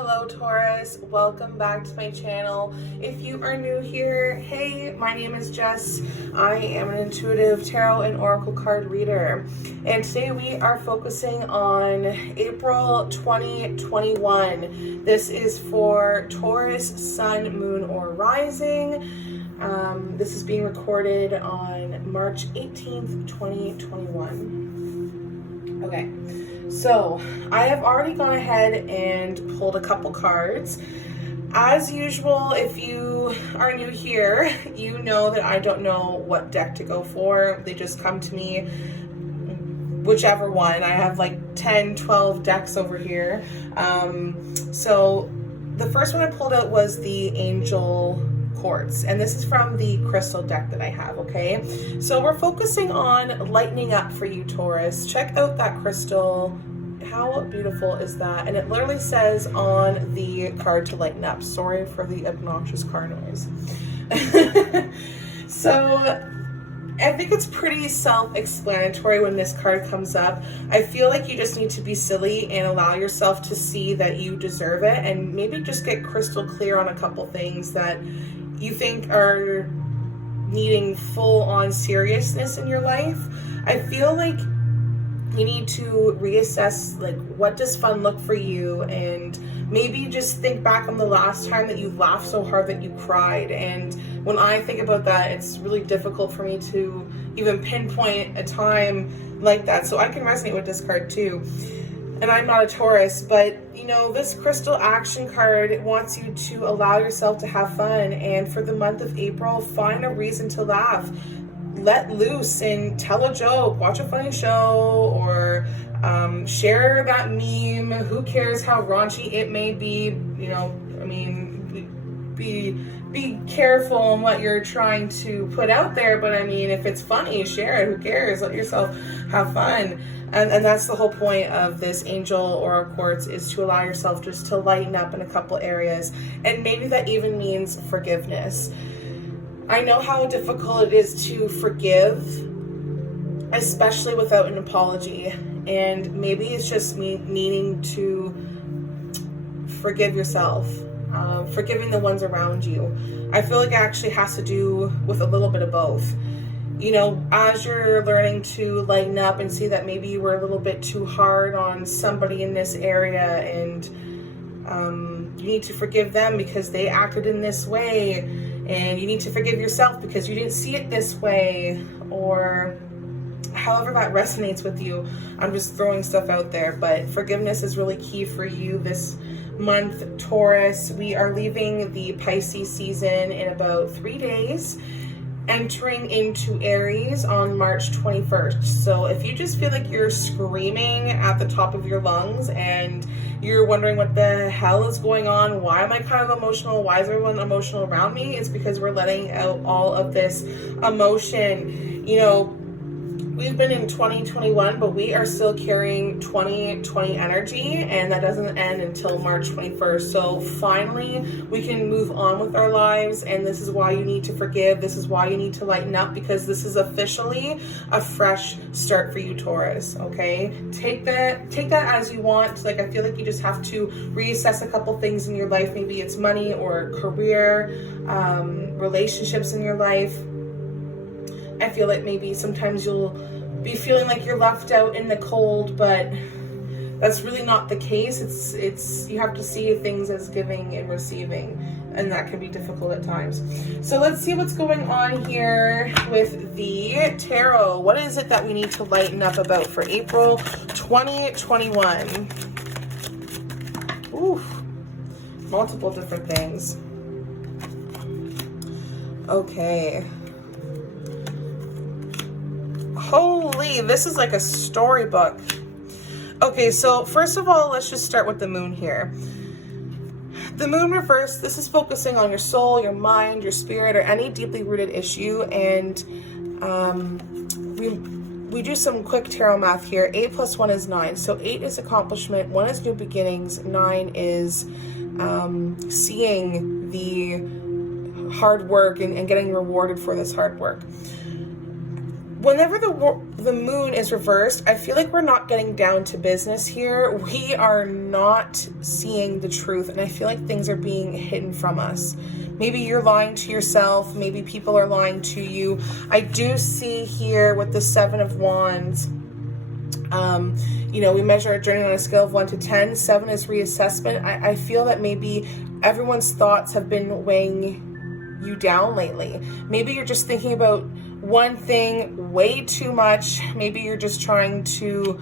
Hello Taurus, welcome back to my channel. If you are new here, hey, my name is Jess. I am an intuitive tarot and oracle card reader. And today we are focusing on April 2021. This is for Taurus, Sun, Moon, or Rising. This is being recorded on March 18th, 2021. Okay. So I have already gone ahead and pulled a couple cards. As usual, if you are new here, you know that I don't know what deck to go for. They just come to me, whichever one. I have like 10, 12 decks over here. So the first one I pulled out was the Angel Quartz, and this is from the crystal deck that I have, okay? So we're focusing on lightening up for you, Taurus. Check out that crystal. How beautiful is that? And it literally says on the card to lighten up. Sorry for the obnoxious car noise. So I think it's pretty self-explanatory when this card comes up. I feel like you just need to be silly and allow yourself to see that you deserve it, and maybe just get crystal clear on a couple things that you think are needing full-on seriousness in your life. I feel like you need to reassess, like, what does fun look for you, and maybe just think back on the last time that you laughed so hard that you cried. And when I think about that, it's really difficult for me to even pinpoint a time like that. So I can resonate with this card too. And I'm not a Taurus, but you know, this crystal action card wants you to allow yourself to have fun. And for the month of April, find a reason to laugh. Let loose and tell a joke, watch a funny show, or share that meme. Who cares how raunchy it may be? You know, I mean, be careful in what you're trying to put out there. But I mean, if it's funny, share it. Who cares? Let yourself have fun. And that's the whole point of this Angel or Quartz, is to allow yourself just to lighten up in a couple areas. And maybe that even means forgiveness. I know how difficult it is to forgive, especially without an apology. And maybe it's just needing to forgive yourself, forgiving the ones around you. I feel like it actually has to do with a little bit of both. You know, as you're learning to lighten up and see that maybe you were a little bit too hard on somebody in this area, and you need to forgive them because they acted in this way, and you need to forgive yourself because you didn't see it this way, or however that resonates with you. I'm just throwing stuff out there, but forgiveness is really key for you this month, Taurus. We are leaving the Pisces season in about 3 days, entering into Aries on March 21st. So if you just feel like you're screaming at the top of your lungs and you're wondering what the hell is going on, why am I kind of emotional, why is everyone emotional around me, it's because we're letting out all of this emotion. You know, we've been in 2021, but we are still carrying 2020 energy, and that doesn't end until March 21st. So finally, we can move on with our lives, and this is why you need to forgive. This is why you need to lighten up, because this is officially a fresh start for you, Taurus, okay? Take that as you want. Like, I feel like you just have to reassess a couple things in your life. Maybe it's money or career, relationships in your life. I feel like maybe sometimes you'll be feeling like you're left out in the cold, but that's really not the case. It's you have to see things as giving and receiving, and that can be difficult at times. So let's see what's going on here with the tarot. What is it that we need to lighten up about for April 2021? Oof, multiple different things. Okay. Holy, this is like a storybook. Okay, so first of all, let's just start with the moon here. The moon reverse, this is focusing on your soul, your mind, your spirit, or any deeply rooted issue. And we do some quick tarot math here. 8 plus 1 is 9. So 8 is accomplishment, 1 is new beginnings, 9 is seeing the hard work and getting rewarded for this hard work. whenever the moon is reversed, I feel like we're not getting down to business here. We are not seeing the truth, and I feel like things are being hidden from us. Maybe you're lying to yourself. Maybe people are lying to you. I do see here with the Seven of Wands, we measure our journey on a scale of 1 to 10. 7 is reassessment. I feel that maybe everyone's thoughts have been weighing you down lately. Maybe you're just thinking about one thing way too much. Maybe you're just trying to,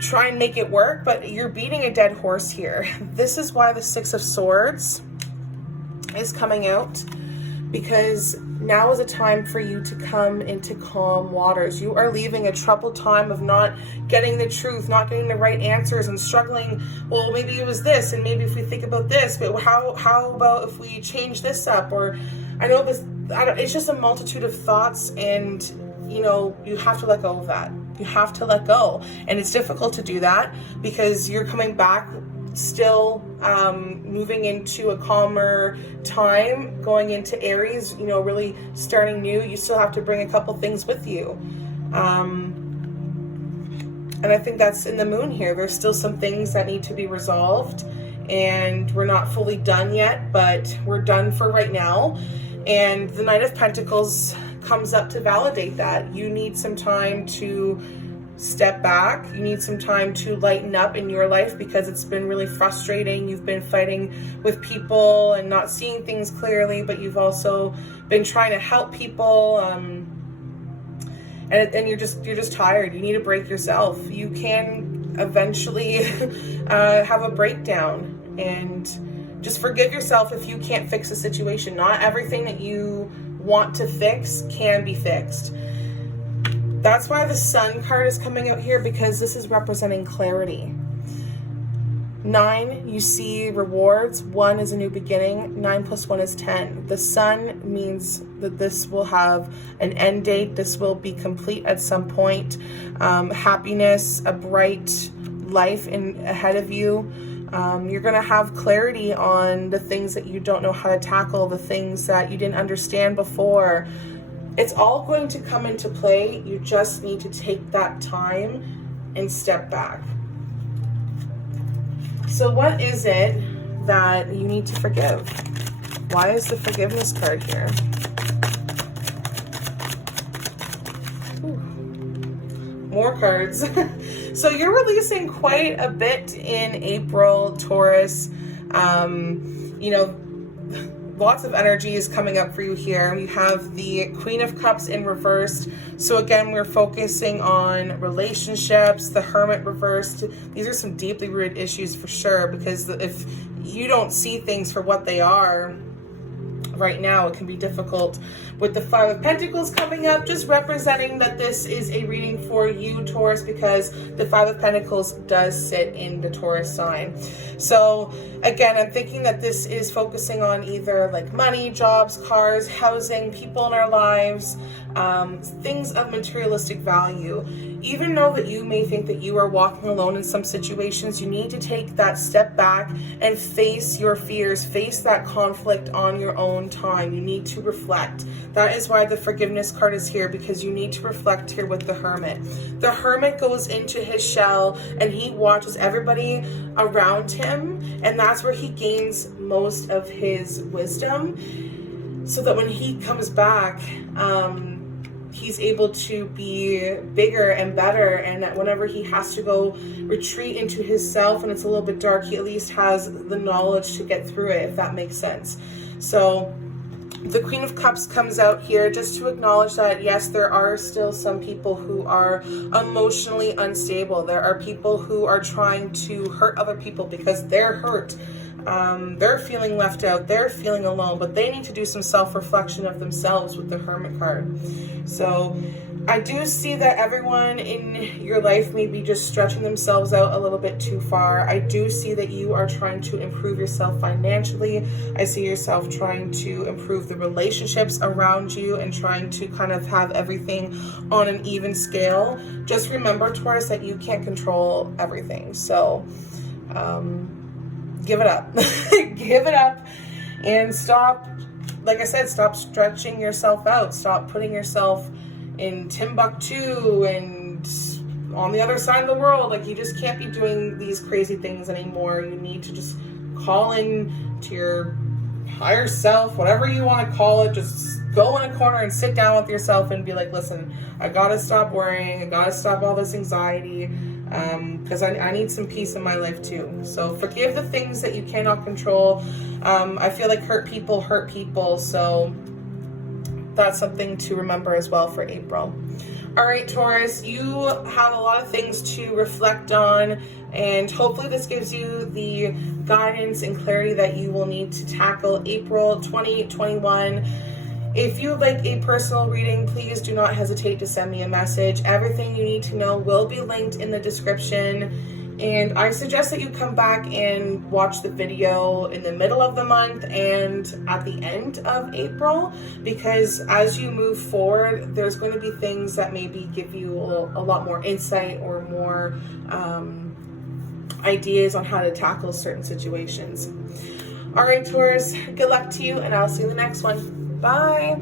try and make it work, but you're beating a dead horse here. This is why the Six of Swords is coming out, because now is a time for you to come into calm waters. You are leaving a troubled time of not getting the truth, not getting the right answers, and struggling. Well, maybe it was this, and maybe if we think about this, but how about if we change this up? Or it's just a multitude of thoughts, and you have to let go of that. You have to let go, and it's difficult to do that because you're coming back still moving into a calmer time, going into Aries, really starting new. You still have to bring a couple things with you. And I think that's in the moon here. There's still some things that need to be resolved, and we're not fully done yet, but we're done for right now. And the Knight of Pentacles comes up to validate that. You need some time to step back. You need some time to lighten up in your life because it's been really frustrating. You've been fighting with people and not seeing things clearly, but you've also been trying to help people, and you're just tired. You need to break yourself. You can eventually have a breakdown, and just forgive yourself if you can't fix a situation. Not everything that you want to fix can be fixed. That's why the Sun card is coming out here, because this is representing clarity. 9, you see rewards. 1 is a new beginning. 9 plus 1 is 10. The Sun means that this will have an end date. This will be complete at some point. Happiness, a bright life ahead of you. You're going to have clarity on the things that you don't know how to tackle, the things that you didn't understand before. It's all going to come into play. You just need to take that time and step back. So what is it that you need to forgive? Why is the forgiveness card here? Ooh. More cards. So you're releasing quite a bit in April, Taurus. Lots of energy is coming up for you here. We have the Queen of Cups in reversed. So again, we're focusing on relationships, the Hermit reversed. These are some deeply rooted issues for sure, because if you don't see things for what they are right now, it can be difficult. With the Five of Pentacles coming up, just representing that this is a reading for you, Taurus, because the Five of Pentacles does sit in the Taurus sign. So again, I'm thinking that this is focusing on either like money, jobs, cars, housing, people in our lives, things of materialistic value. Even though that you may think that you are walking alone in some situations, you need to take that step back and face your fears, face that conflict on your own time. You need to reflect. That is why the forgiveness card is here, because you need to reflect here with the Hermit. The Hermit goes into his shell and he watches everybody around him, and that's where he gains most of his wisdom, so that when he comes back, he's able to be bigger and better, and that whenever he has to go retreat into his self and it's a little bit dark, he at least has the knowledge to get through it, if that makes sense. So the Queen of Cups comes out here just to acknowledge that, yes, there are still some people who are emotionally unstable. There are people who are trying to hurt other people because they're hurt. They're feeling left out. They're feeling alone, but they need to do some self-reflection of themselves with the Hermit card. So I do see that everyone in your life may be just stretching themselves out a little bit too far. I do see that you are trying to improve yourself financially. I see yourself trying to improve the relationships around you and trying to kind of have everything on an even scale. Just remember, Taurus, that you can't control everything. So give it up. Give it up and stop, like I said, stop stretching yourself out. Stop putting yourself in Timbuktu and on the other side of the world. Like, you just can't be doing these crazy things anymore. You need to just call in to your higher self, whatever you want to call it. Just go in a corner and sit down with yourself and be like, listen, I gotta stop worrying. I gotta stop all this anxiety, because I need some peace in my life too. So forgive the things that you cannot control. I feel like hurt people. So that's something to remember as well for April. All right, Taurus, you have a lot of things to reflect on, and hopefully this gives you the guidance and clarity that you will need to tackle April 2021. If you would like a personal reading, please do not hesitate to send me a message. Everything you need to know will be linked in the description. And I suggest that you come back and watch the video in the middle of the month and at the end of April, because as you move forward, there's going to be things that maybe give you a lot more insight or more ideas on how to tackle certain situations. All right, Taurus, good luck to you, and I'll see you in the next one. Bye.